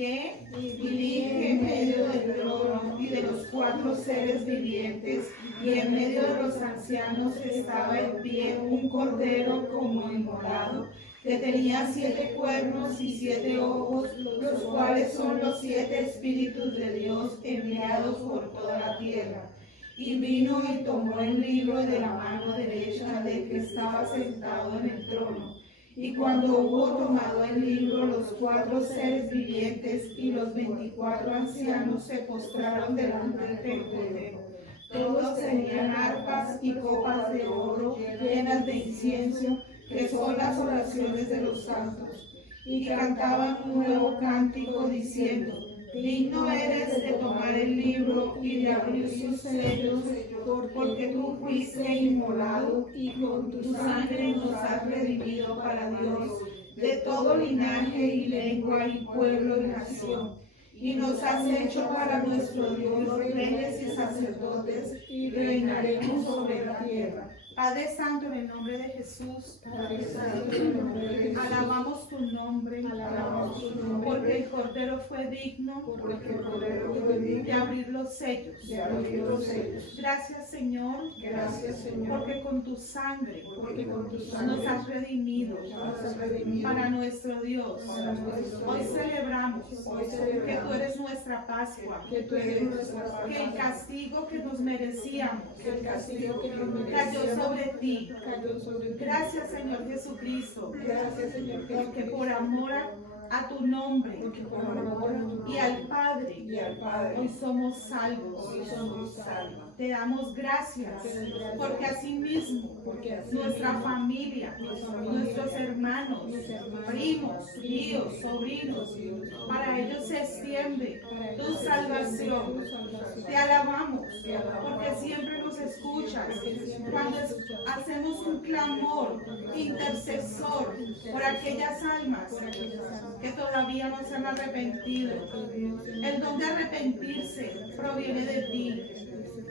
miré y vi que en medio del trono y de los 4 seres vivientes y en medio de los ancianos estaba en pie un cordero como inmolado, que tenía 7 cuernos y 7 ojos, los cuales son los 7 espíritus de Dios enviados por toda la tierra. Y vino y tomó el libro de la mano derecha del que estaba sentado en el trono. Y cuando hubo tomado el libro, los 4 seres vivientes y los 24 ancianos se postraron delante del Cordero. Todos tenían arpas y copas de oro llenas de incienso, que son las oraciones de los santos. Y cantaban un nuevo cántico diciendo: digno eres de tomar el libro y de abrir sus sellos, porque tú fuiste inmolado y con tu sangre nos has redimido para Dios de todo linaje y lengua y pueblo y nación. Y nos has hecho para nuestro Dios reyes y sacerdotes, y reinaremos sobre la tierra. Padre Santo, en el nombre de Jesús, alabamos tu nombre, porque el Cordero fue digno de abrir los sellos. Gracias, Señor, porque con tu sangre nos has redimido para nuestro Dios. Hoy celebramos que tú eres nuestra Pascua, que el castigo que nos merecíamos cayó sobre ti. Gracias, Señor Jesucristo, porque por amor a tu nombre y al Padre, hoy somos salvos. Te damos gracias, porque asimismo nuestra familia, nuestros hermanos, primos, tíos, sobrinos, para ellos se extiende tu salvación. Te alabamos, porque siempre nos escuchas cuando hacemos un clamor intercesor por aquellas almas que todavía no se han arrepentido. El don de arrepentirse proviene de ti.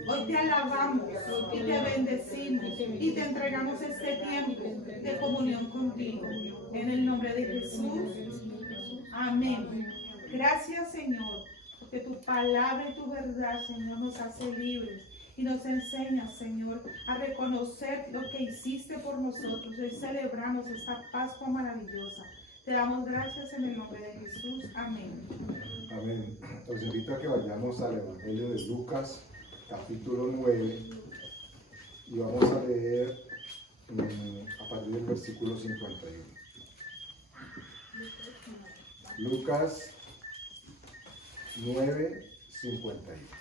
Hoy te alabamos y te bendecimos y te entregamos este tiempo de comunión contigo. En el nombre de Jesús. Amén. Gracias, Señor, porque tu palabra y tu verdad, Señor, nos hace libres y nos enseña, Señor, a reconocer lo que hiciste por nosotros. Hoy celebramos esta Pascua maravillosa. Te damos gracias en el nombre de Jesús. Amén. Amén. Los invito a que vayamos al Evangelio de Lucas, capítulo 9, y vamos a leer a partir del versículo 51. Lucas 9, 51.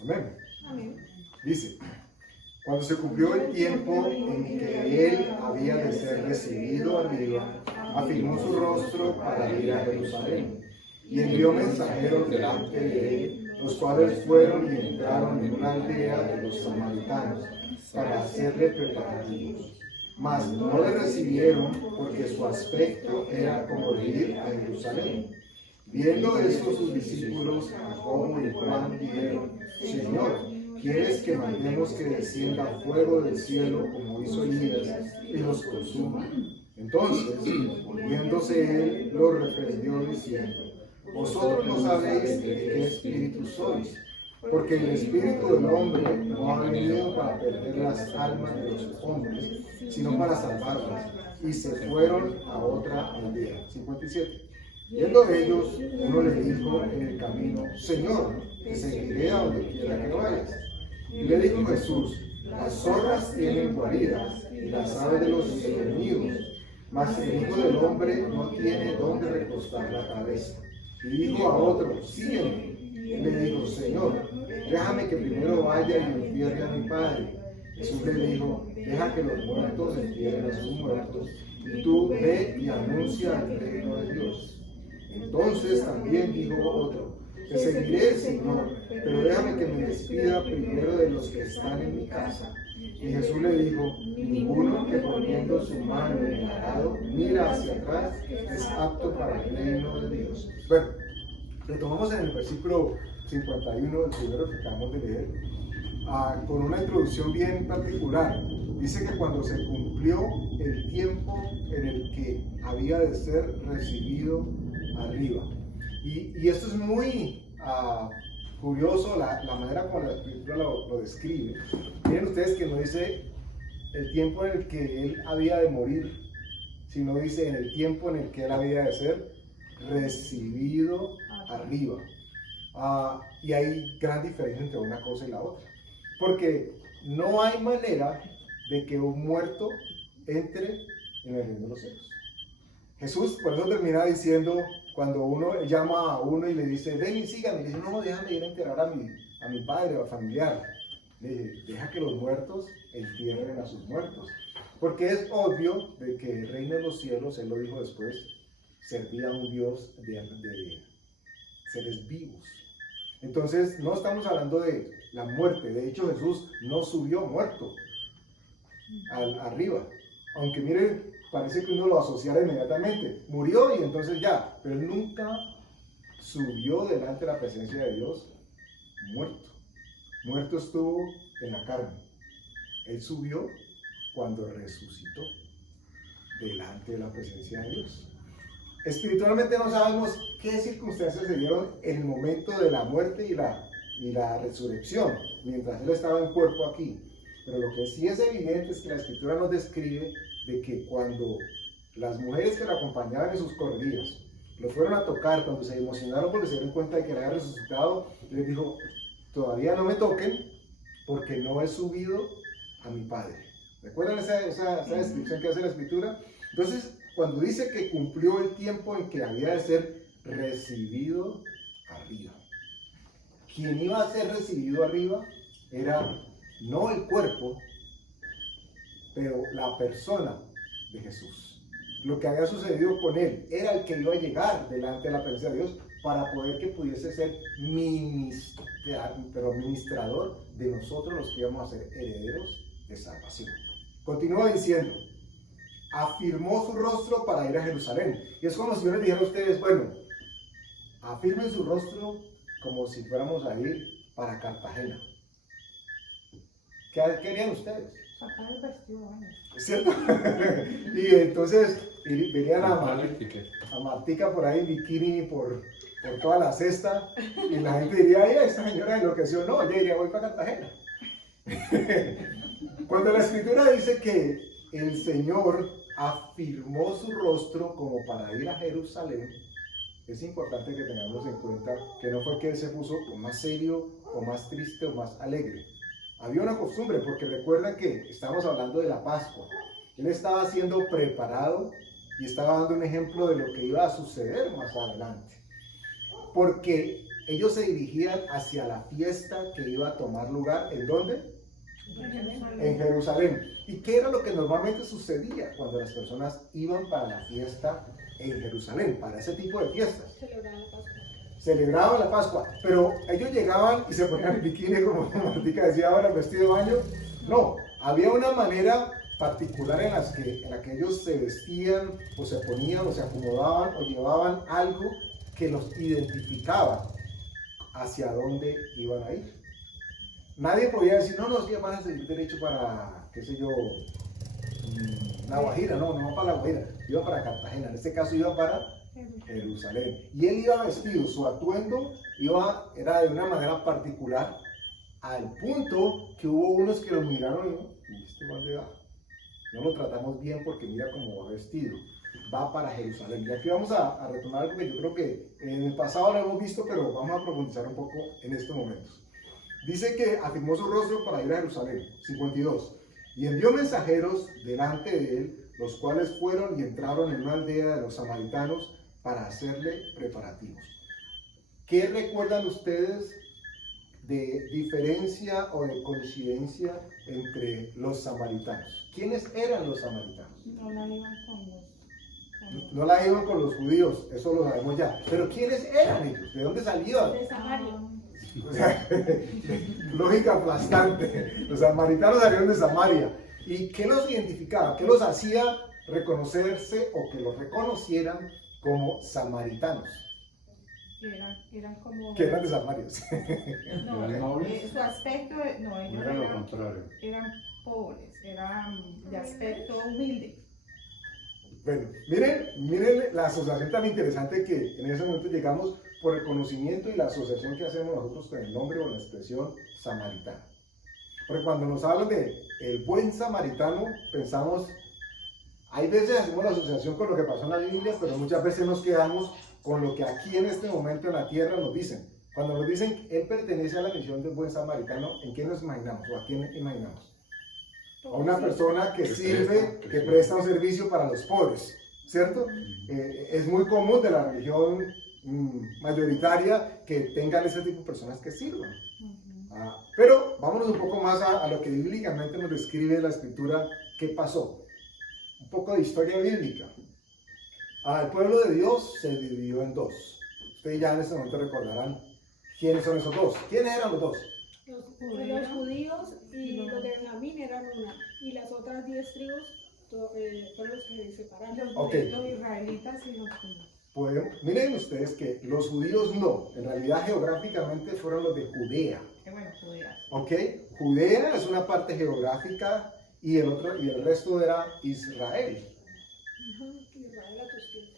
Amén. Amén. Dice: cuando se cumplió el tiempo en que él había de ser recibido arriba, afirmó su rostro para ir a Jerusalén, y envió mensajeros delante de él, los cuales fueron y entraron en una aldea de los samaritanos para hacerle preparativos. Mas no le recibieron, porque su aspecto era como de ir a Jerusalén. Viendo esto, sus discípulos, Jacobo y Juan, dijeron: Señor, ¿quieres que mandemos que descienda fuego del cielo como hizo Elías y los consuma? Entonces, volviéndose él, los reprendió diciendo: vosotros no sabéis de qué espíritu sois, porque el espíritu del hombre no ha venido para perder las almas de los hombres, sino para salvarlas. Y se fueron a otra aldea. 57. Viendo ellos, uno le dijo en el camino: Señor, te seguiré a donde quiera que vayas. Y le dijo Jesús: las zorras tienen guaridas y las aves de los cielos nidos, mas el Hijo del Hombre no tiene dónde recostar la cabeza. Y dijo a otro: sígueme. Y él le dijo: Señor, déjame que primero vaya y entierre a mi padre. Jesús le dijo: deja que los muertos entierren a sus muertos, y tú ve y anuncia el reino de Dios. Entonces también dijo otro: te seguiré, Señor, pero déjame que me despida primero de los que están en mi casa. Y Jesús le dijo: ninguno que poniendo su mano en el arado mira hacia atrás es apto para el reino de Dios. Bueno, retomamos en el versículo 51, el primero que acabamos de leer. con una introducción bien particular. Dice que cuando se cumplió el tiempo en el que había de ser recibido arriba. Y esto es muy curioso, la manera como la Escritura lo describe. Miren ustedes que no dice el tiempo en el que él había de morir, sino dice en el tiempo en el que él había de ser recibido arriba. Y hay gran diferencia entre una cosa y la otra, porque no hay manera de que un muerto entre en el reino de los cielos. Jesús por eso termina diciendo, cuando uno llama a uno y le dice, ven y sígame, y le dice, no, déjame ir a enterrar a mi padre o familiar. Le dice, deja que los muertos entierren a sus muertos, porque es obvio de que el reino de los cielos, él lo dijo después, servía a un Dios de seres vivos. Entonces no estamos hablando de la muerte. De hecho, Jesús no subió muerto arriba, aunque miren, parece que uno lo asociara inmediatamente, murió y entonces ya, pero él nunca subió delante de la presencia de Dios muerto estuvo en la carne. Él subió cuando resucitó delante de la presencia de Dios. Espiritualmente no sabemos qué circunstancias se dieron en el momento de la muerte y la resurrección, mientras él estaba en cuerpo aquí. Pero lo que sí es evidente es que la Escritura nos describe de que cuando las mujeres que lo acompañaban en sus corridas lo fueron a tocar, cuando se emocionaron porque se dieron cuenta de que él había resucitado, les dijo, todavía no me toquen porque no he subido a mi Padre. ¿Recuerdan esa descripción que hace la Escritura? Entonces, cuando dice que cumplió el tiempo en que había de ser recibido arriba, quien iba a ser recibido arriba era no el cuerpo, pero la persona de Jesús. Lo que había sucedido con él era el que iba a llegar delante de la presencia de Dios para poder que pudiese ser ministrador de nosotros los que íbamos a ser herederos de salvación. Continúa diciendo, afirmó su rostro para ir a Jerusalén. Y es como si yo les dijera a ustedes, bueno, afirmen su rostro como si fuéramos a ir para Cartagena. ¿Qué harían ustedes? Sacar el vestido, ¿Cierto? Y entonces venían a Martica por ahí en bikini por toda la cesta y la gente diría, ay, esta señora enloqueció. No, ella diría, voy para Cartagena. Cuando la Escritura dice que el Señor afirmó su rostro como para ir a Jerusalén, es importante que tengamos en cuenta que no fue que él se puso o más serio, o más triste, o más alegre. Había una costumbre, porque recuerden que estamos hablando de la Pascua. Él estaba siendo preparado y estaba dando un ejemplo de lo que iba a suceder más adelante. Porque ellos se dirigían hacia la fiesta que iba a tomar lugar, ¿en dónde? En Jerusalén. ¿Y qué era lo que normalmente sucedía cuando las personas iban para la fiesta en Jerusalén, para ese tipo de fiestas? Celebraban la Pascua, pero ellos llegaban y se ponían el bikini, como Martica decía ahora, el vestido de baño. No, había una manera particular en la que ellos se vestían, o se ponían, o se acomodaban, o llevaban algo que los identificaba hacia dónde iban a ir. Nadie podía decir, no, sí, van a seguir derecho para, qué sé yo, La Guajira. No para La Guajira, iba para Cartagena. En este caso iba para Jerusalén. Y él iba vestido, su atuendo era de una manera particular, al punto que hubo unos que lo miraron y ¿este dónde va? No lo tratamos bien porque mira cómo va vestido. Va para Jerusalén. Y aquí vamos a retomar algo que yo creo que en el pasado lo hemos visto, pero vamos a profundizar un poco en estos momentos. Dice que afirmó su rostro para ir a Jerusalén. 52. Y envió mensajeros delante de él, los cuales fueron y entraron en una aldea de los samaritanos para hacerle preparativos. ¿Qué recuerdan ustedes de diferencia o de coincidencia entre los samaritanos? ¿Quiénes eran los samaritanos? No la iban con los judíos, eso lo sabemos ya. Pero ¿quiénes eran ellos? ¿De dónde salían? De Samaria. O sea, lógica aplastante. Los samaritanos salieron de Samaria. ¿Y qué los identificaba? ¿Qué los hacía reconocerse o que los reconocieran como samaritanos? eran como... Que eran de Samaria. No, ¿Eran nobles? su aspecto, no, ellos No era lo contrario. eran pobres, eran de aspecto humilde. Bueno, miren la asociación tan interesante que en ese momento llegamos por el conocimiento y la asociación que hacemos nosotros con el nombre o la expresión samaritano. Porque cuando nos hablan de el buen samaritano, pensamos, hay veces hacemos la asociación con lo que pasó en la Biblia, pero muchas veces nos quedamos con lo que aquí en este momento en la tierra nos dicen. Cuando nos dicen, él pertenece a la misión del buen samaritano, ¿en qué nos imaginamos o a quién imaginamos? A una persona que sirve, que presta un servicio para los pobres, ¿cierto? Es muy común de la religión mayoritaria que tengan ese tipo de personas que sirvan. Pero vámonos un poco más a lo que bíblicamente nos describe la escritura qué pasó. Un poco de historia bíblica. El pueblo de Dios se dividió en dos. Ustedes ya en este momento recordarán quiénes son esos dos. ¿Quiénes eran los dos? Los judíos y los de Benjamín eran una, y las otras 10 tribus fueron los que se separaron. Ok. Los israelitas y los judíos. Miren ustedes que los judíos no, en realidad geográficamente fueron los de Judea. Qué bueno, Judea. ¿Ok? Judea es una parte geográfica y el resto era Israel. Israel a tus pies.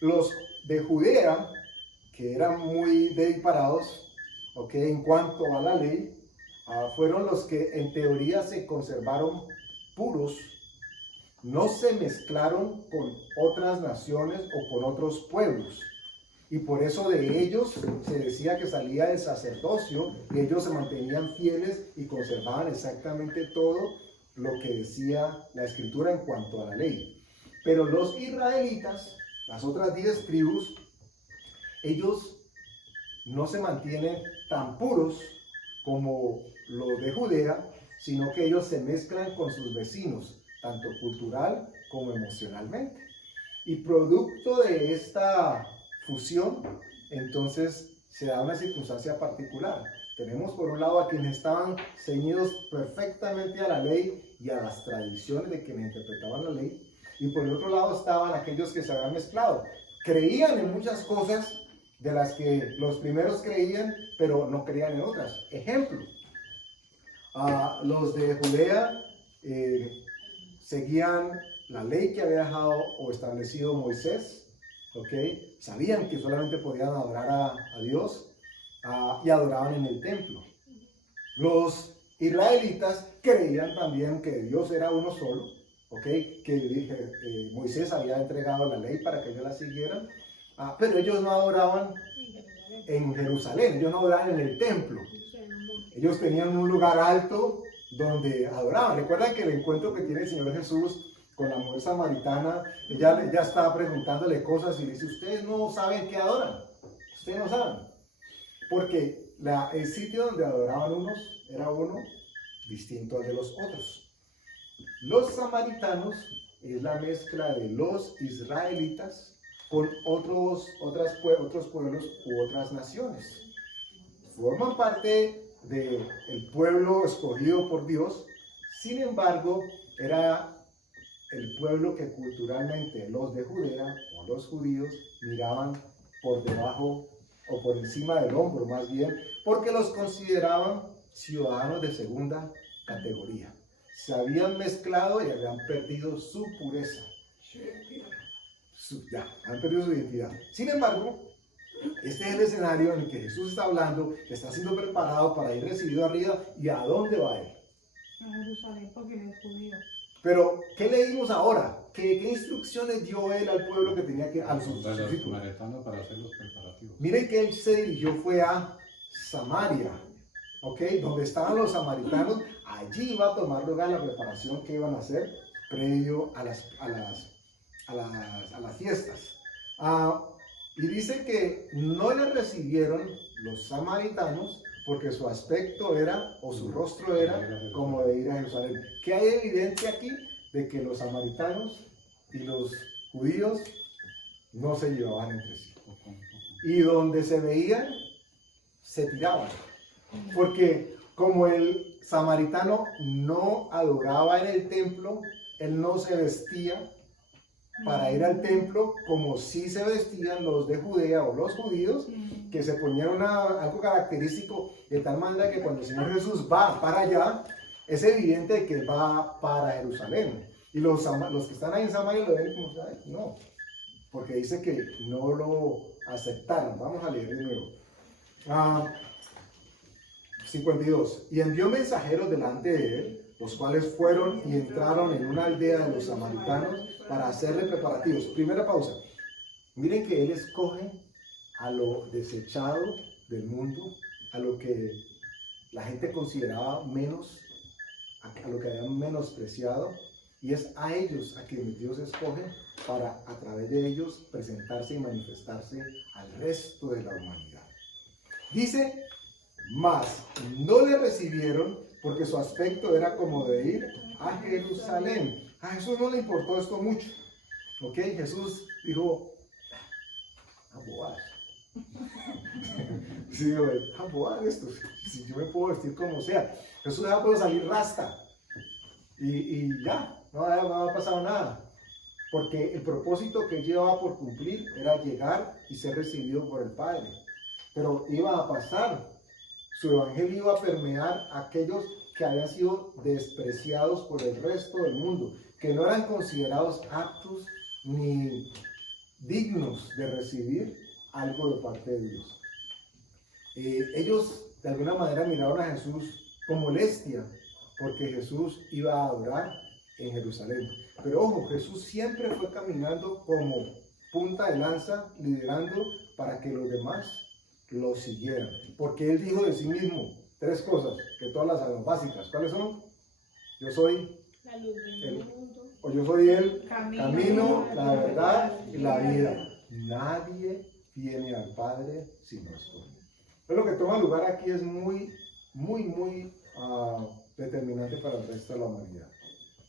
Los de Judea, que eran muy dedicados, ¿ok? En cuanto a la ley, fueron los que en teoría se conservaron puros, no se mezclaron con otras naciones o con otros pueblos. Y por eso de ellos se decía que salía el sacerdocio y ellos se mantenían fieles y conservaban exactamente todo lo que decía la escritura en cuanto a la ley. Pero los israelitas, las otras 10 tribus, ellos no se mantienen tan puros como los de Judea, sino que ellos se mezclan con sus vecinos, tanto cultural como emocionalmente. Y producto de esta fusión, entonces se da una circunstancia particular. Tenemos por un lado a quienes estaban ceñidos perfectamente a la ley y a las tradiciones de quienes interpretaban la ley, y por el otro lado estaban aquellos que se habían mezclado. Creían en muchas cosas de las que los primeros creían, pero no creían en otras. Ejemplo, los de Judea seguían la ley que había dejado o establecido Moisés, ¿ok? Sabían que solamente podían adorar a Dios y adoraban en el templo. Los israelitas creían también que Dios era uno solo, ¿ok? Que Moisés había entregado la ley para que ellos la siguieran, pero ellos no adoraban en Jerusalén, ellos no adoraban en el templo. Ellos tenían un lugar alto donde adoraban. Recuerdan que el encuentro que tiene el Señor Jesús con la mujer samaritana, ella estaba preguntándole cosas y dice, ustedes no saben qué adoran, ustedes no saben, porque el sitio donde adoraban unos era uno distinto al de los otros. Los samaritanos es la mezcla de los israelitas con otros pueblos u otras naciones. Forman parte del pueblo escogido por Dios, sin embargo, era el pueblo que culturalmente los de Judea o los judíos miraban por debajo o por encima del hombro más bien, porque los consideraban ciudadanos de segunda categoría. Se habían mezclado y habían perdido su pureza. Han perdido su identidad. Sin embargo, este es el escenario en el que Jesús está hablando, que está siendo preparado para ir recibido arriba. ¿Y a dónde va él? A Jerusalén, porque él es judío. Pero, ¿qué leímos ahora? ¿Qué instrucciones dio él al pueblo que tenía que ir a sus discípulos? Para hacer los preparativos. Miren que él se dirigió fue a Samaria, ¿ok? Donde estaban los samaritanos, allí iba a tomar lugar la preparación que iban a hacer previo a las fiestas. Y dice que no le recibieron los samaritanos porque su aspecto era, o su rostro era, como de ir a Jerusalén. ¿Qué hay evidencia aquí? De que los samaritanos y los judíos no se llevaban entre sí. Y donde se veían, se tiraban. Porque como el samaritano no adoraba en el templo, él no se vestía para ir al templo como si se vestían los de Judea o los judíos, que se ponían algo característico de tal manera que cuando el Señor Jesús va para allá, es evidente que va para Jerusalén. Y los que están ahí en Samaria lo ven como, "Ay, no", porque dice que no lo aceptaron. Vamos a leer de nuevo. 52. Y envió mensajeros delante de él, los cuales fueron y entraron en una aldea de los samaritanos para hacerle preparativos. Primera pausa. Miren que él escoge a lo desechado del mundo, a lo que la gente consideraba menos, a lo que habían menospreciado, y es a ellos a quienes Dios escoge para a través de ellos presentarse y manifestarse al resto de la humanidad. Dice, mas no le recibieron porque su aspecto era como de ir a Jerusalén. A Jesús no le importó esto mucho. ¿Ok? Jesús dijo, a bobar. Sí, digo, a bobar esto. Si yo me puedo vestir como sea. Jesús ya puedo salir rasta. Y ya, no ha pasado nada. Porque el propósito que él llevaba por cumplir era llegar y ser recibido por el Padre. Pero iba a pasar. Su evangelio iba a permear a aquellos que habían sido despreciados por el resto del mundo, que no eran considerados aptos ni dignos de recibir algo de parte de Dios. Ellos de alguna manera miraron a Jesús con molestia, porque Jesús iba a adorar en Jerusalén. Pero ojo, Jesús siempre fue caminando como punta de lanza, liderando para que los demás lo siguieran, porque él dijo de sí mismo 3 cosas que todas las sabemos básicas. ¿Cuáles son? Yo soy La luz del mundo. o yo soy el Camino, la verdad y la vida. Nadie viene al Padre si no es por mí. Pero lo que toma lugar aquí es muy determinante para el resto de la humanidad.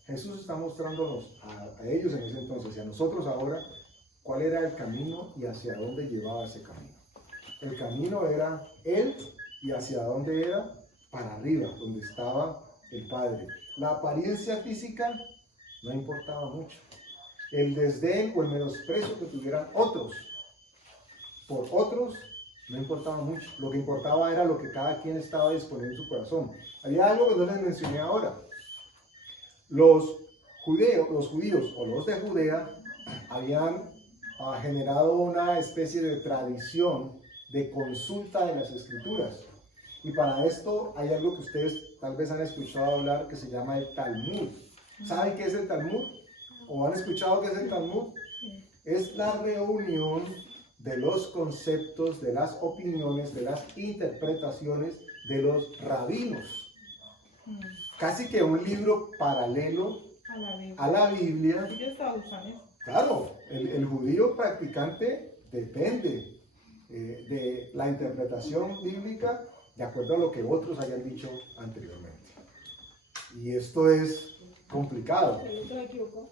Jesús está mostrándonos a ellos en ese entonces y a nosotros ahora cuál era el camino y hacia dónde llevaba ese camino. El camino era Él y hacia dónde era, para arriba, donde estaba el Padre. La apariencia física no importaba mucho. El desdén o el menosprecio que tuvieran otros por otros no importaba mucho. Lo que importaba era lo que cada quien estaba disponiendo en su corazón. Había algo que no les mencioné ahora. Los judíos o los de Judea habían generado una especie de tradición de consulta de las escrituras. Y para esto hay algo que ustedes tal vez han escuchado hablar que se llama el Talmud. ¿Saben qué es el Talmud? ¿O han escuchado qué es el Talmud? Es la reunión de los conceptos, de las opiniones, de las interpretaciones de los rabinos. Casi que un libro paralelo a la Biblia. Ellos usan eso. Claro, el judío practicante depende de la interpretación bíblica de acuerdo a lo que otros hayan dicho anteriormente. Y esto es complicado. El otro equivocó.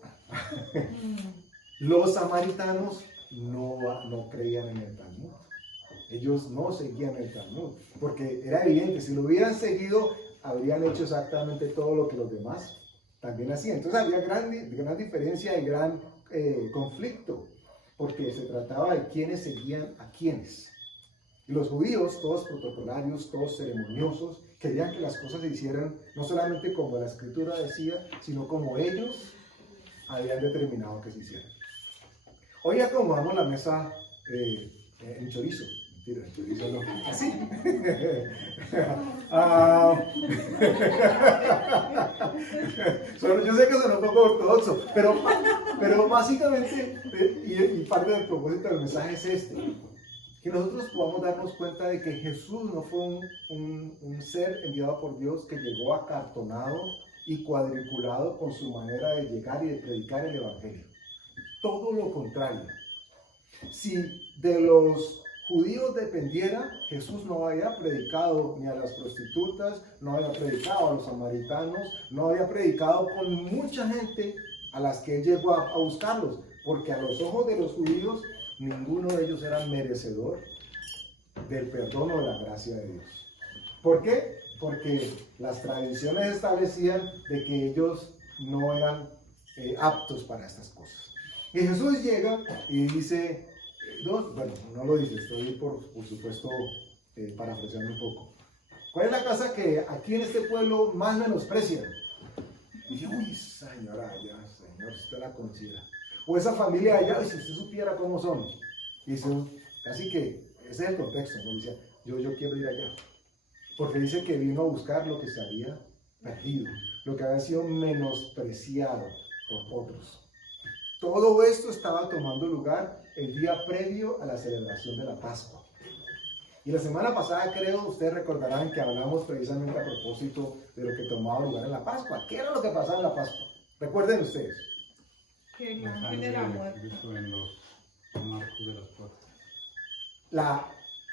Los samaritanos no creían en el Talmud. Ellos no seguían el Talmud, porque era evidente, si lo hubieran seguido, habrían hecho exactamente todo lo que los demás también hacían. Entonces había gran diferencia y gran conflicto, porque se trataba de quiénes seguían a quiénes. Y los judíos, todos protocolarios, todos ceremoniosos, querían que las cosas se hicieran no solamente como la escritura decía, sino como ellos habían determinado que se hicieran. Hoy acomodamos la mesa en chorizo. Mentira, en chorizo no. Así. Yo sé que suena un poco ortodoxo, pero básicamente, y parte del propósito del mensaje es este, que nosotros podamos darnos cuenta de que Jesús no fue un ser enviado por Dios que llegó acartonado y cuadriculado con su manera de llegar y de predicar el Evangelio. Todo lo contrario. Si de los judíos dependiera, Jesús no había predicado ni a las prostitutas, no había predicado a los samaritanos, no había predicado con mucha gente a las que él llegó a buscarlos, porque a los ojos de los judíos ninguno de ellos era merecedor del perdón o de la gracia de Dios. ¿Por qué? Porque las tradiciones establecían de que ellos no eran aptos para estas cosas. Y Jesús llega y dice, bueno, no lo dice, estoy por supuesto parafraseando un poco. ¿Cuál es la casa que aquí en este pueblo más menosprecian? Y dije, uy, señora, ya, señor, si usted la considera. O esa familia allá, si usted supiera cómo son. Y dice, casi que ese es el contexto, ¿no? Dice, yo quiero ir allá. Porque dice que vino a buscar lo que se había perdido, lo que había sido menospreciado por otros. Todo esto estaba tomando lugar el día previo a la celebración de la Pascua. Y la semana pasada, creo, ustedes recordarán que hablamos precisamente a propósito de lo que tomaba lugar en la Pascua. ¿Qué era lo que pasaba en la Pascua? Recuerden ustedes. Que el La ángel sangre de la de muerte. Cristo en los marcos de las puertas.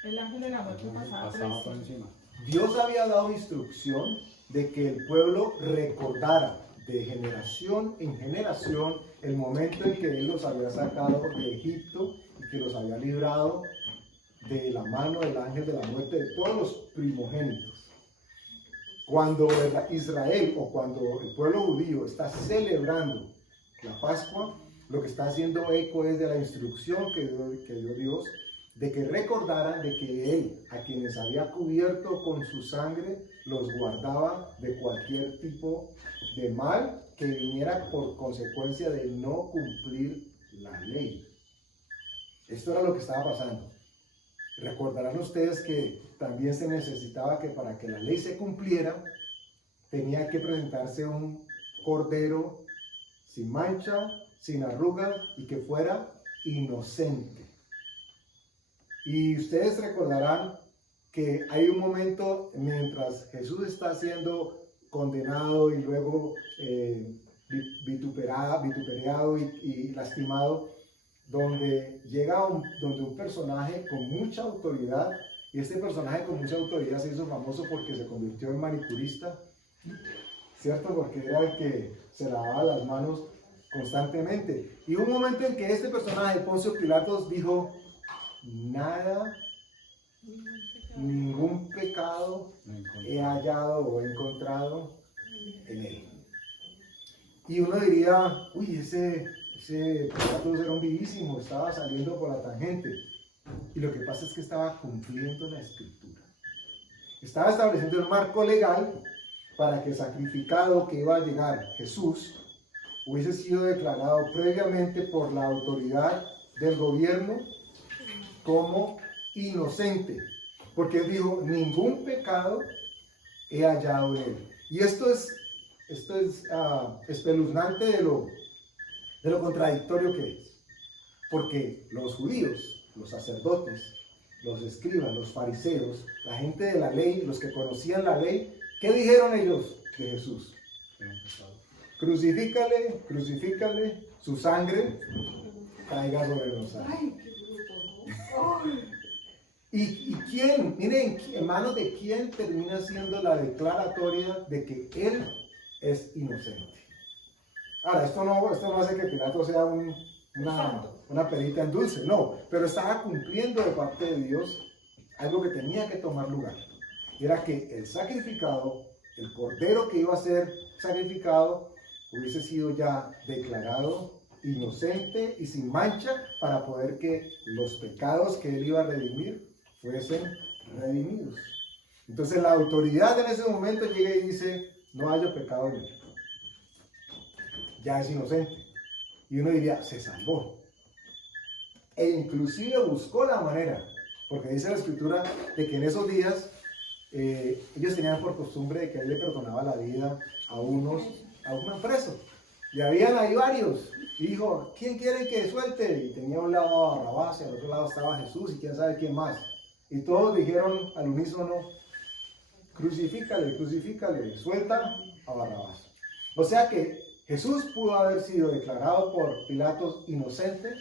El ángel de la muerte pasaba Por encima. Dios había dado instrucción de que el pueblo recordara de generación en generación el momento en que Él los había sacado de Egipto y que los había librado de la mano del ángel de la muerte de todos los primogénitos. Cuando Israel o cuando el pueblo judío está celebrando la Pascua, lo que está haciendo eco es de la instrucción que dio Dios, de que recordaran de que Él, a quienes había cubierto con su sangre, los guardaba de cualquier tipo de mal que viniera por consecuencia de no cumplir la ley. Esto era lo que estaba pasando. Recordarán ustedes que también se necesitaba que para que la ley se cumpliera, tenía que presentarse un cordero sin mancha, sin arrugas y que fuera inocente. Y ustedes recordarán que hay un momento mientras Jesús está siendo condenado y luego vituperado y lastimado, donde llega donde un personaje con mucha autoridad, y este personaje con mucha autoridad se hizo famoso porque se convirtió en manicurista, ¿cierto? Porque era el que se lavaba las manos constantemente. Y hubo un momento en que este personaje, Poncio Pilatos, dijo, nada, ningún pecado he hallado o he encontrado en él. Y uno diría, uy, ese Pilatos era un vivísimo, estaba saliendo por la tangente. Y lo que pasa es que estaba cumpliendo la escritura. Estaba estableciendo el marco legal para que el sacrificado que iba a llegar, Jesús, hubiese sido declarado previamente por la autoridad del gobierno como inocente. Porque él dijo, ningún pecado he hallado en él. Y esto es espeluznante de lo contradictorio que es. Porque los judíos, los sacerdotes, los escribas, los fariseos, la gente de la ley, los que conocían la ley, ¿qué dijeron ellos de Jesús? Crucifícale, su sangre caiga sobre nosotros. ¿Y quién? Miren, en manos de quién termina siendo la declaratoria de que él es inocente. Ahora, esto no hace que Pilato sea una perita en dulce, no, pero estaba cumpliendo de parte de Dios algo que tenía que tomar lugar. Y era que el sacrificado, el cordero que iba a ser sacrificado, hubiese sido ya declarado inocente y sin mancha para poder que los pecados que él iba a redimir fuesen redimidos. Entonces la autoridad en ese momento llega y dice, no haya pecado en él. Ya es inocente. Y uno diría, se salvó. E inclusive buscó la manera, porque dice la escritura de que en esos días ellos tenían por costumbre de que él le perdonaba la vida a un preso. Y habían ahí varios. Y dijo, ¿quién quiere que suelte? Y tenía a un lado a Barrabás y al otro lado estaba Jesús y quién sabe quién más. Y todos dijeron al unísono, crucifícale, suelta a Barrabás. O sea que Jesús pudo haber sido declarado por Pilatos inocente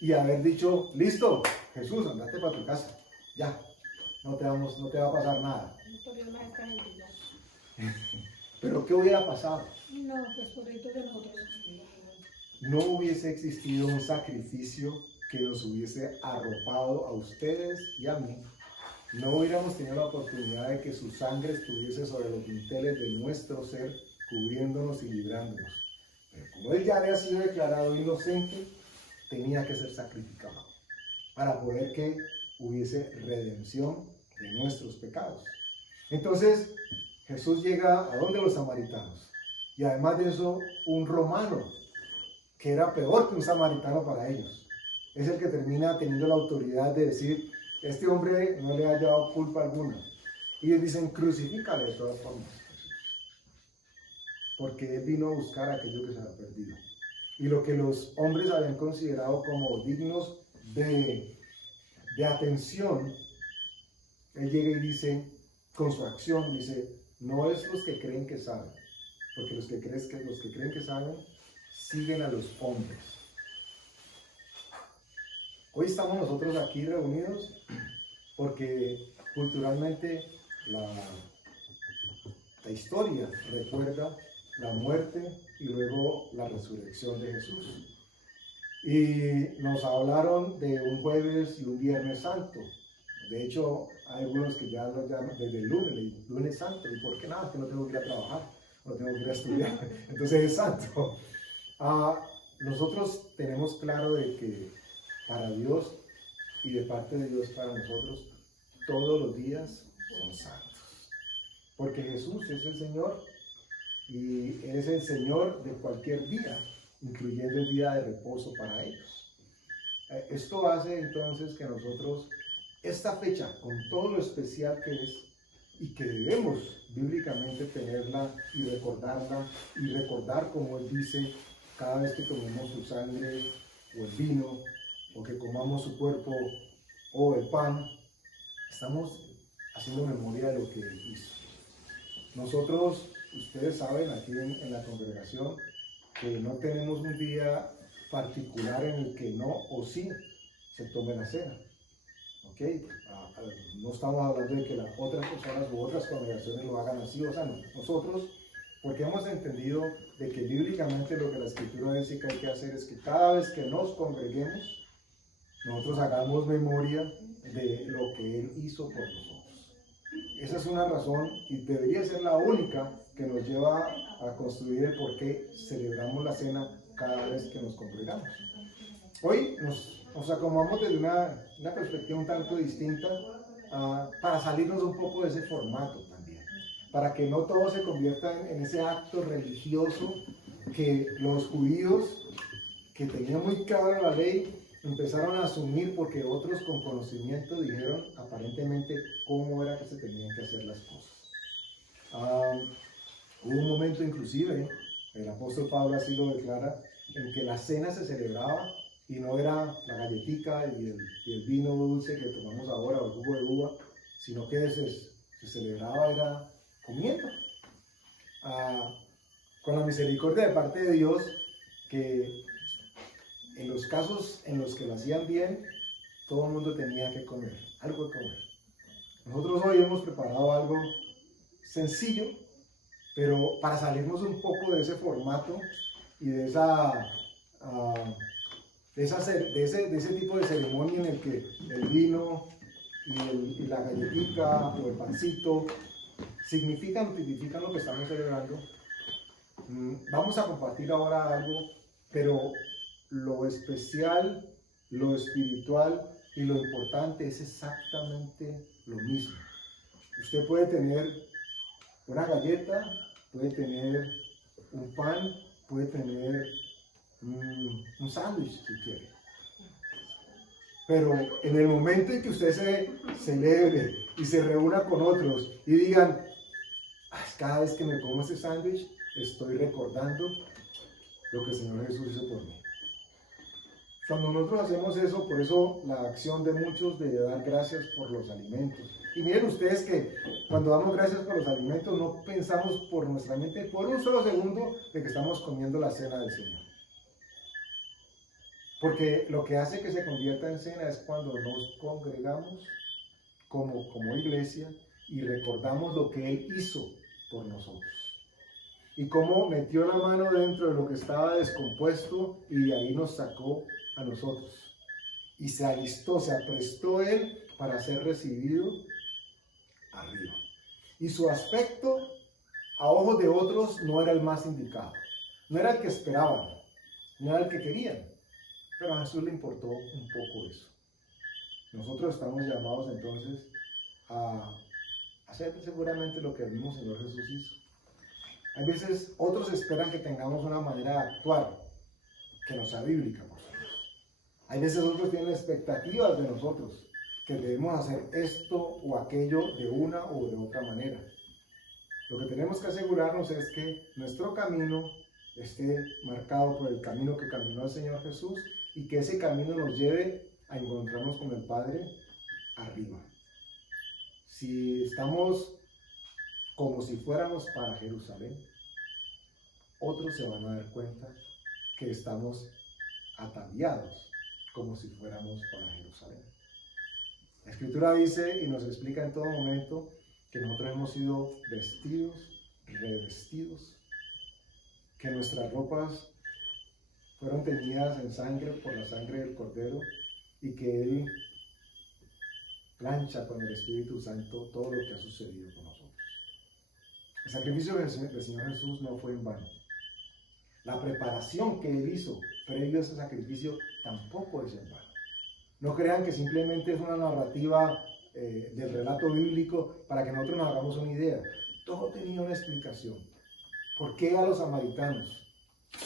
y haber dicho, listo, Jesús, andate para tu casa, ya, no te va a pasar nada. Pero ¿qué hubiera pasado? No, pues por eso que nosotros No hubiese existido un sacrificio que nos hubiese arropado a ustedes y a mí. No hubiéramos tenido la oportunidad de que su sangre estuviese sobre los dinteles de nuestro ser, cubriéndonos y librándonos. Como él ya había sido declarado inocente, tenía que ser sacrificado para poder que hubiese redención de nuestros pecados. Entonces, Jesús llega a donde los samaritanos. Y además de eso, un romano, que era peor que un samaritano para ellos. Es el que termina teniendo la autoridad de decir, este hombre no le ha llevado culpa alguna. Y ellos dicen, crucifícale de todas formas. Porque él vino a buscar aquello que se había perdido. Y lo que los hombres habían considerado como dignos de atención, él llega y dice, con su acción, dice, no es los que creen que saben, porque los que creen que saben, siguen a los hombres. Hoy estamos nosotros aquí reunidos porque culturalmente la historia recuerda la muerte y luego la resurrección de Jesús. Y nos hablaron de un jueves y un viernes santo. De hecho, hay algunos que ya lo llaman desde el lunes santo. ¿Y por qué nada? Que no tengo que ir a trabajar, no tengo que ir a estudiar. Entonces es santo. Nosotros tenemos claro de que para Dios y de parte de Dios para nosotros, todos los días son santos. Porque Jesús es el Señor y Él es el Señor de cualquier día, incluyendo el día de reposo para ellos. Esto hace entonces que nosotros, esta fecha, con todo lo especial que es, y que debemos bíblicamente tenerla y recordar como Él dice, cada vez que tomemos su sangre o el vino, o que comamos su cuerpo o el pan, estamos haciendo memoria de lo que Él hizo. Nosotros, ustedes saben, aquí en la congregación, que no tenemos un día particular en el que no o sí se tome la cena. ¿Ok? No estamos hablando de que las otras personas u otras congregaciones lo hagan así, o sea, no. Nosotros, porque hemos entendido de que bíblicamente lo que la Escritura dice que hay que hacer es que cada vez que nos congreguemos, nosotros hagamos memoria de lo que Él hizo por nosotros. Esa es una razón y debería ser la única que nos lleva a construir el por qué celebramos la cena cada vez que nos congregamos. Hoy nos acomodamos desde una perspectiva un tanto distinta para salirnos un poco de ese formato también, para que no todo se convierta en ese acto religioso que los judíos, que tenían muy clara la ley, empezaron a asumir porque otros con conocimiento dijeron aparentemente cómo era que se tenían que hacer las cosas. Hubo un momento inclusive, el apóstol Pablo así lo declara, en que la cena se celebraba y no era la galletica y el vino dulce que tomamos ahora o el jugo de uva, sino que se celebraba era comiendo. Con la misericordia de parte de Dios, que en los casos en los que lo hacían bien, todo el mundo tenía que comer, algo de comer. Nosotros hoy hemos preparado algo sencillo, pero para salirnos un poco de ese formato y de ese tipo de ceremonia en el que el vino y la galletita o el pancito significan, tipifican lo que estamos celebrando. Vamos a compartir ahora algo, pero lo especial, lo espiritual y lo importante es exactamente lo mismo. Usted puede tener una galleta, puede tener un pan, puede tener un sándwich si quiere. Pero en el momento en que usted se celebre y se reúna con otros y digan, cada vez que me como ese sándwich, estoy recordando lo que el Señor Jesús hizo por mí. Cuando nosotros hacemos eso, por eso la acción de muchos de dar gracias por los alimentos. Y miren ustedes que cuando damos gracias por los alimentos no pensamos por nuestra mente por un solo segundo de que estamos comiendo la cena del Señor. Porque lo que hace que se convierta en cena es cuando nos congregamos como iglesia y recordamos lo que Él hizo por nosotros. Y cómo metió la mano dentro de lo que estaba descompuesto y de ahí nos sacó a nosotros. Y se alistó, se aprestó Él para ser recibido y su aspecto a ojos de otros no era el más indicado, No era el que esperaban, no era el que querían, pero a Jesús le importó un poco eso. Nosotros estamos llamados entonces a hacer seguramente lo que el mismo Señor Jesús hizo. Hay veces otros esperan que tengamos una manera de actuar que no sea bíblica, por supuesto. Hay veces otros tienen expectativas de nosotros, que debemos hacer esto o aquello de una o de otra manera. Lo que tenemos que asegurarnos es que nuestro camino esté marcado por el camino que caminó el Señor Jesús y que ese camino nos lleve a encontrarnos con el Padre arriba. Si estamos como si fuéramos para Jerusalén, otros se van a dar cuenta que estamos ataviados como si fuéramos para Jerusalén. La Escritura dice y nos explica en todo momento que nosotros hemos sido vestidos, revestidos, que nuestras ropas fueron teñidas en sangre por la sangre del Cordero y que Él plancha con el Espíritu Santo todo lo que ha sucedido con nosotros. El sacrificio del Señor Jesús no fue en vano. La preparación que Él hizo previo a ese sacrificio tampoco es en vano. No crean que simplemente es una narrativa del relato bíblico para que nosotros nos hagamos una idea. Todo tenía una explicación. ¿Por qué a los samaritanos?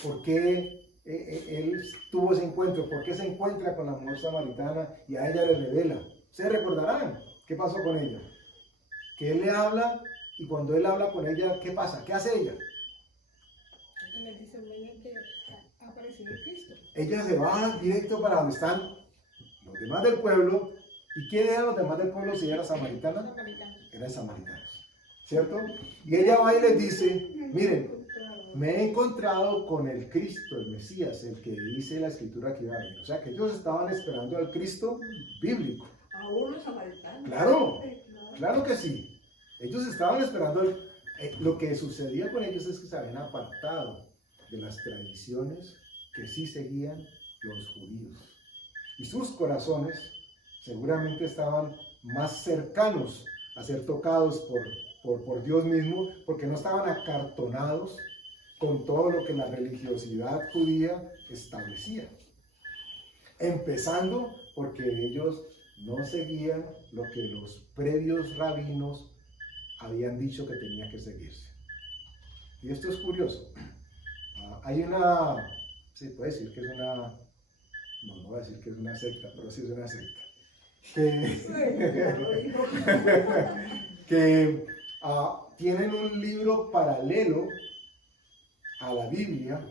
¿Por qué Él tuvo ese encuentro? ¿Por qué se encuentra con la mujer samaritana y a ella le revela? Ustedes recordarán qué pasó con ella. Que Él le habla y cuando Él habla con ella, ¿qué pasa? ¿Qué hace ella? Le dice que ha aparecido Cristo. Ella se va directo para donde están los demás del pueblo. ¿Y quién eran los demás del pueblo si era samaritana? Eran samaritanos, ¿cierto? Y ella va y les dice, miren, me he encontrado con el Cristo, el Mesías, el que dice la Escritura que iba a venir. O sea que ellos estaban esperando al Cristo bíblico. Aún los samaritanos. Claro, claro que sí. Ellos estaban esperando. Lo que sucedía con ellos es que se habían apartado de las tradiciones que sí seguían los judíos. Y sus corazones seguramente estaban más cercanos a ser tocados por Dios mismo, porque no estaban acartonados con todo lo que la religiosidad judía establecía. Empezando porque ellos no seguían lo que los previos rabinos habían dicho que tenía que seguirse. Y esto es curioso. Hay una, se puede decir que es una, no voy a decir que es una secta, pero sí es una secta, que tienen un libro paralelo a la Biblia,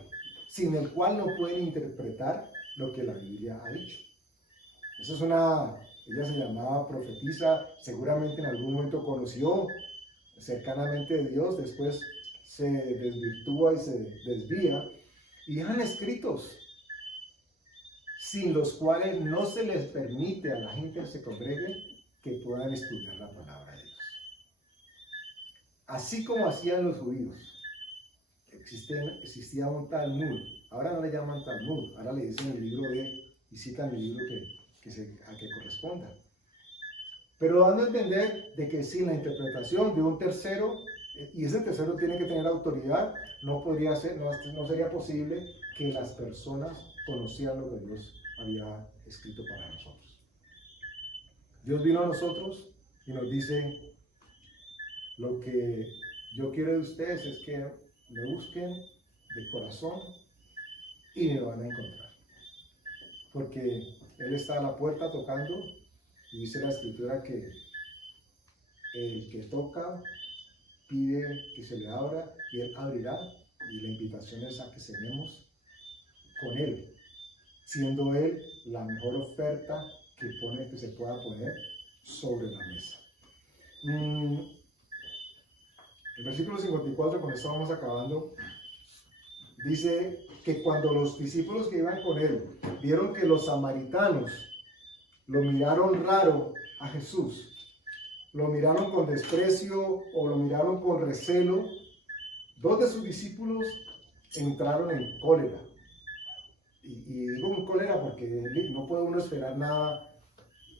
sin el cual no pueden interpretar lo que la Biblia ha dicho. Esa es ella se llamaba profetisa, seguramente en algún momento conoció cercanamente de Dios, después se desvirtúa y se desvía, y dejan escritos sin los cuales no se les permite a la gente que se congregue que puedan estudiar la palabra de Dios. Así como hacían los judíos, existía un Talmud. Ahora no le llaman Talmud, ahora le dicen el libro y citan el libro a que corresponda. Pero dando a entender de que sin la interpretación de un tercero, y ese tercero tiene que tener autoridad, no sería posible que las personas conocieran lo que Dios había escrito para nosotros. Dios vino a nosotros y nos dice, lo que yo quiero de ustedes es que me busquen de corazón y me van a encontrar. Porque Él está a la puerta tocando y dice la Escritura que el que toca pide que se le abra y Él abrirá, y la invitación es a que cenemos con Él, siendo Él la mejor oferta que se pueda poner sobre la mesa. El versículo 54, con esto vamos acabando, dice que cuando los discípulos que iban con Él vieron que los samaritanos lo miraron raro a Jesús, lo miraron con desprecio o lo miraron con recelo, dos de sus discípulos entraron en cólera. Y digo en cólera porque no puede uno esperar nada,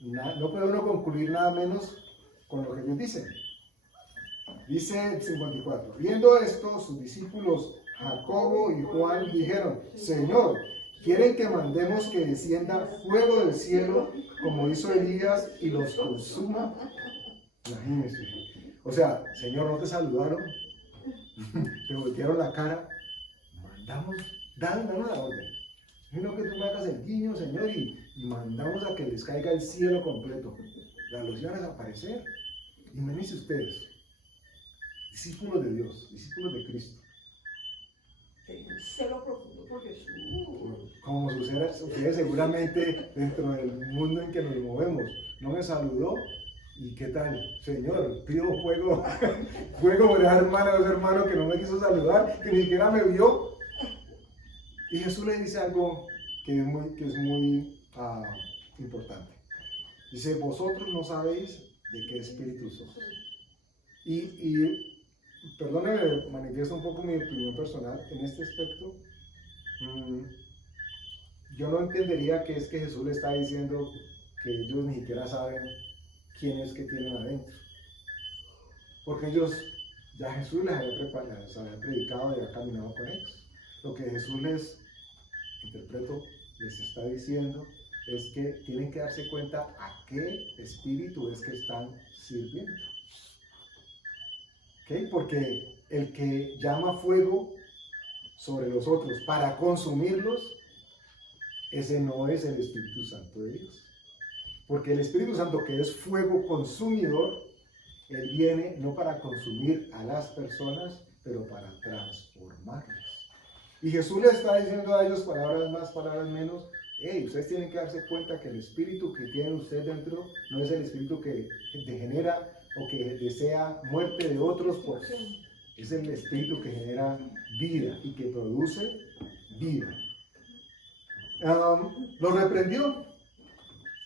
no puede uno concluir nada menos con lo que ellos dicen. Dice el 54, viendo esto, sus discípulos Jacobo y Juan dijeron: Señor, ¿quieren que mandemos que descienda fuego del cielo como hizo Elías y los consuma? Imagínense. O sea, Señor, ¿no te saludaron? Te voltearon la cara. Mandamos, danos la orden. Sino que tú me hagas el guiño, Señor, y mandamos a que les caiga el cielo completo. Las luces van a desaparecer. Imagínense ustedes, discípulos de Dios, discípulos de Cristo. Un celo profundo por Jesús. Como sucede seguramente dentro del mundo en que nos movemos. No me saludó. ¿Y qué tal? Señor, pido fuego, fuego por esa hermana o ese hermano que no me quiso saludar, que ni siquiera me vio. Y Jesús le dice algo que es muy importante. Dice: vosotros no sabéis de qué espíritu sos. Y perdónenme, manifiesto un poco mi opinión personal en este aspecto. Yo no entendería que es que Jesús le está diciendo que ellos ni siquiera saben quién es que tienen adentro. Porque ellos, ya Jesús les había preparado, les había predicado y había caminado con ellos. Lo que Jesús les está diciendo es que tienen que darse cuenta a qué espíritu es que están sirviendo. ¿Okay? Porque el que llama fuego sobre los otros para consumirlos, ese no es el Espíritu Santo de Dios. Porque el Espíritu Santo, que es fuego consumidor, él viene no para consumir a las personas, pero para transformarlas. Y Jesús le está diciendo a ellos, palabras más, palabras menos: hey, ustedes tienen que darse cuenta que el espíritu que tienen ustedes dentro no es el espíritu que degenera o que desea muerte de otros, pues es el espíritu que genera vida y que produce vida. Lo reprendió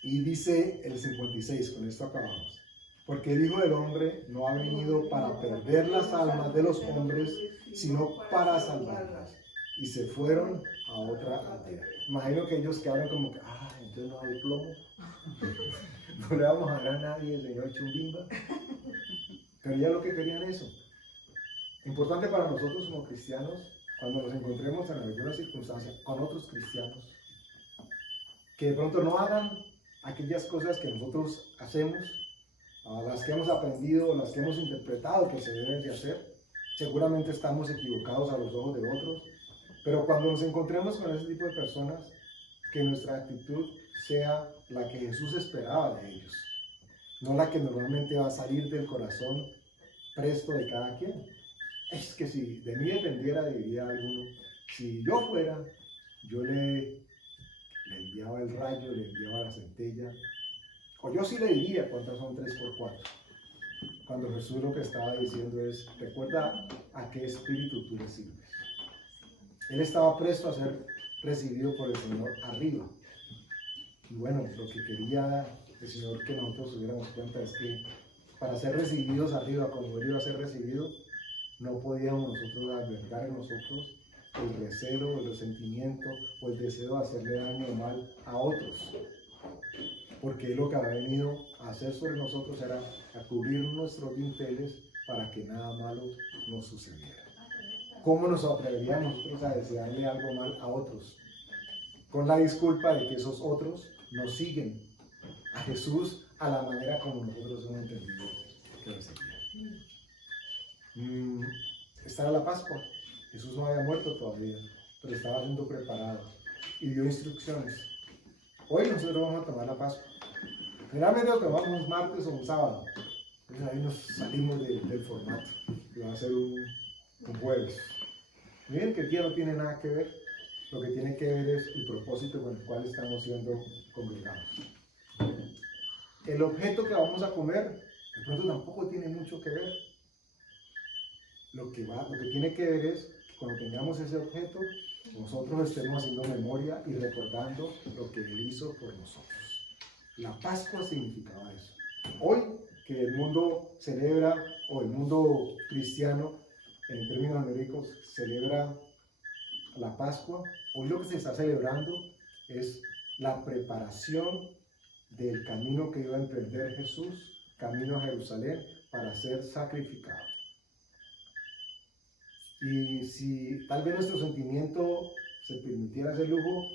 y dice el 56, con esto acabamos: porque el Hijo del Hombre no ha venido para perder las almas de los hombres, sino para salvarlas. Y se fueron a otra aldea. Imagino que ellos quedaron como que: entonces no hay plomo. No le vamos a dar a nadie el señor Chumbimba. Pero ya lo que querían eso. Importante para nosotros como cristianos, cuando nos encontremos en alguna circunstancia con otros cristianos, que de pronto no hagan aquellas cosas que nosotros hacemos, las que hemos aprendido, las que hemos interpretado que se deben de hacer. Seguramente estamos equivocados a los ojos de otros, pero cuando nos encontremos con ese tipo de personas, que nuestra actitud sea la que Jesús esperaba de ellos, no la que normalmente va a salir del corazón presto de cada quien. Es que si de mí dependiera, diría alguno, si yo fuera, yo le enviaba el rayo, le enviaba la centella, o yo sí le diría cuántas son 3 por 4. Cuando Jesús lo que estaba diciendo es: recuerda a qué espíritu tú le sirves. Él estaba presto a ser recibido por el Señor arriba. Y bueno, lo que quería el Señor que nosotros tuviéramos cuenta es que para ser recibidos arriba, como Él iba a ser recibido, no podíamos nosotros albergar en nosotros el recelo, el resentimiento o el deseo de hacerle daño o mal a otros. Porque Él lo que había venido a hacer sobre nosotros era a cubrir nuestros dinteles para que nada malo nos sucediera. ¿Cómo nos atreveríamos nosotros a desearle algo mal a otros? Con la disculpa de que esos otros nos siguen a Jesús a la manera como nosotros hemos entendido que lo seguían. Esta era la Pascua. Jesús no había muerto todavía, pero estaba siendo preparado y dio instrucciones. Hoy nosotros vamos a tomar la Pascua. Generalmente lo tomamos un martes o un sábado. Entonces ahí nos salimos del formato. Que va a ser un jueves. Miren que el día no tiene nada que ver. Lo que tiene que ver es el propósito con el cual estamos siendo congregados. El objeto que vamos a comer, de pronto tampoco tiene mucho que ver. Lo que tiene que ver es que cuando tengamos ese objeto, nosotros estemos haciendo memoria y recordando lo que Él hizo por nosotros. La Pascua significaba eso. Hoy que el mundo celebra, o el mundo cristiano, en términos numéricos, celebra la Pascua, hoy lo que se está celebrando es la preparación del camino que iba a emprender Jesús, camino a Jerusalén, para ser sacrificado. Y si tal vez nuestro sentimiento se permitiera ese lujo,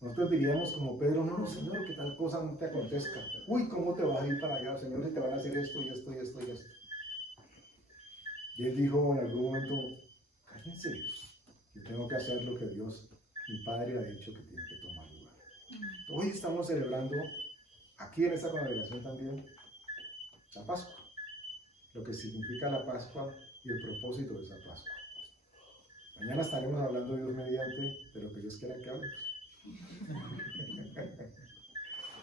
nosotros diríamos como Pedro, no, no, Señor, que tal cosa no te acontezca. Uy, ¿cómo te vas a ir para allá, Señor, si te van a hacer esto y esto y esto y esto? Y él dijo en algún momento, cállense, yo tengo que hacer lo que Dios, mi Padre, ha dicho que tiene que tomar lugar. Hoy estamos celebrando, aquí en esta congregación también, la Pascua, lo que significa la Pascua y el propósito de esa Pascua. Mañana estaremos hablando, Dios mediante, de lo que Dios quiera que hablemos.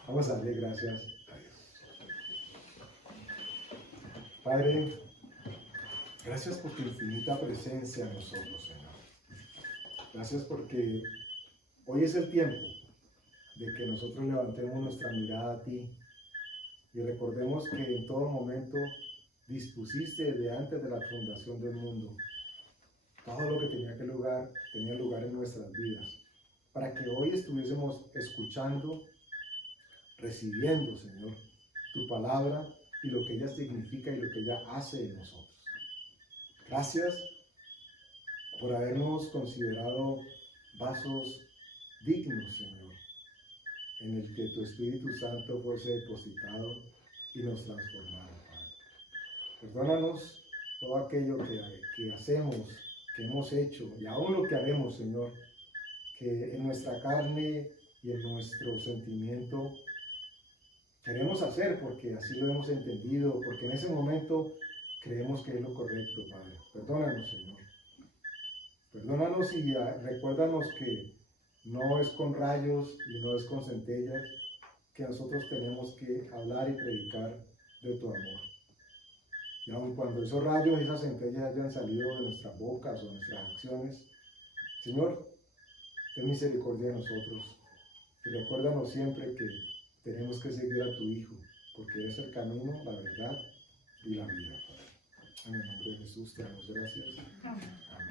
Vamos a darle gracias a Dios. Padre, gracias por tu infinita presencia en nosotros, Señor. Gracias porque hoy es el tiempo de que nosotros levantemos nuestra mirada a ti y recordemos que en todo momento dispusiste desde antes de la fundación del mundo todo lo que tenía lugar en nuestras vidas, para que hoy estuviésemos escuchando, recibiendo, Señor, tu palabra y lo que ella significa y lo que ella hace en nosotros. Gracias por habernos considerado vasos dignos, Señor, en el que tu Espíritu Santo fuese depositado y nos transformara, Padre. Perdónanos todo aquello que hacemos, que hemos hecho y aún lo que haremos, Señor, que en nuestra carne y en nuestro sentimiento queremos hacer porque así lo hemos entendido, porque en ese momento creemos que es lo correcto, Padre. Perdónanos, Señor. Perdónanos y recuérdanos que no es con rayos y no es con centellas que nosotros tenemos que hablar y predicar de tu amor. Y aun cuando esos rayos y esas centellas hayan salido de nuestras bocas o nuestras acciones, Señor, ten misericordia de nosotros y recuérdanos siempre que tenemos que seguir a tu Hijo, porque es el camino, la verdad y la vida. En el nombre de Jesús te damos gracias. Amén.